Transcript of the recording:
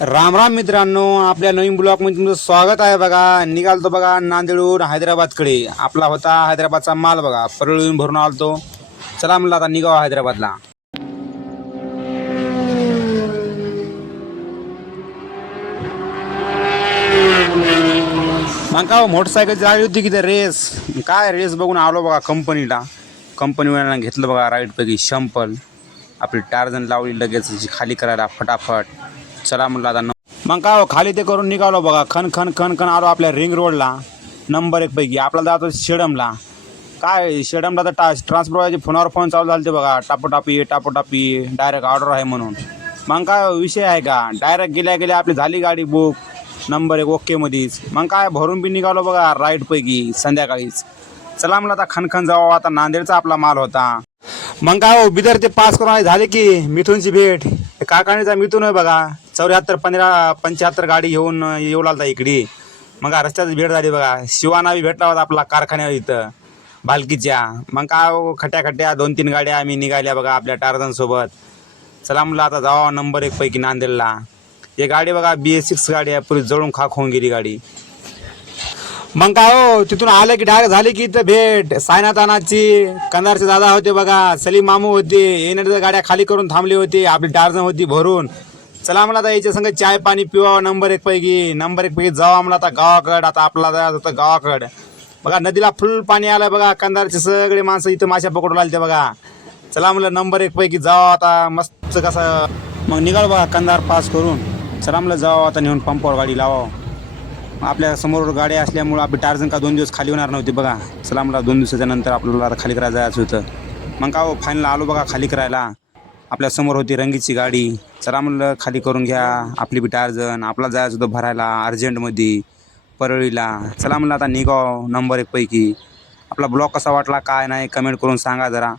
राम राम मित्रांनो, आपल्या नवीन ब्लॉगमध्ये तुमचं स्वागत आहे. बघा निघालतो बघा नांदेडहून हैदराबादकडे. आपला होता हैदराबादचा माल बघा परळीहून भरून आलतो. चला म्हणलं आता निघावं हैदराबादला. मग का मोटरसायकल झाली होती की रेस, काय रेस बघून आलो बघा कंपनीला. कंपनीवाल्यांना घेतलं बघा राईटपैकी शंपल. आपली टार्जन लावली लगेच खाली करायला फटाफट. चला म्हणलं आता मग काय खाली ते करून निघालो बघा. खन खन खन खन आलो आपल्या रिंग रोडला. नंबर 1 पैकी आपल्याला जातो शेडमला. काय शेडमला तर ट्रान्सपोर्टचे फोनवर फोन चालू झाले ते बघा. टापोटापी डायरेक्ट ऑर्डर आहे म्हणून. मग काय विषय आहे का, डायरेक्ट गेल्या आपली झाली गाडी बुक. नंबर 1 ओकेमध्येच. मग काय भरून बी निघालो बघा राईटपैकी संध्याकाळीच. चला म्हणलं आता खनखन जावं. आता नांदेडचा आपला माल होता. मग काय बिदर ते पास करून झाले की मिथूनची भेट. कारखान्याचा मिथून आहे बघा. 74 15 75 गाडी घेऊन येऊ लागला इकडे. मग रस्त्यात भेट झाली बघा. शिवानावी भेटला होता आपला कारखान्यावर इथं भालकीच्या. मग काय खट्या 2-3 गाड्या आम्ही निघाल्या बघा आपल्या टार्झन सोबत. चला म्हणलं आता जावा नंबर 1 पैकी नांदेडला. हे गाडी बघा BS6 गाडी आहे. पुरी जळून खाक होऊन गेली गाडी. मग काय तिथून आलं की डायरेक्ट झाली की इथं भेट. सायनातानाची कंदारचे दादा होते बघा. सलीम मामू होते. येणाऱ्या गाड्या खाली करून थांबली होती. आपली टार्झन होती भरून. चला मला आता याच्या संग चाय पाणी पिवा नंबर 1 पैकी जावा मला आता गावाकडं. आता आपला जायचं होतं गावाकडं बघा. नदीला फुल पाणी आलं बघा. कंदारचे सगळे माणसं इथं माश्या पकडून आले ते बघा. चला म्हणलं नंबर 1 पैकी जावा आता मस्त कसं. मग निघाल बघा कंदार पास करून. चला म्हणलं जावा आता नेऊन पंपावर गाडी लावा. आपल्या समोर गाड्या असल्यामुळं आपली टार्झन का 2 दिवस खाली होणार नव्हती बघा. चला म्हणलं 2 दिवसाच्या नंतर आपल्याला आता खाली करायला जायचं होतं. मग का फायनल आलो बघा खाली करायला. आपल्या समोर होती रंगीची गाडी. चला म्हणलं खाली करून घ्या आपली बी टार्झन. आपला जायचं होतं भरायला अर्जंटमध्ये परळीला. चला म्हणलं आता निघाव नंबर 1 पैकी. आपला ब्लॉग कसा वाटला काय नाही कमेंट करून सांगा जरा.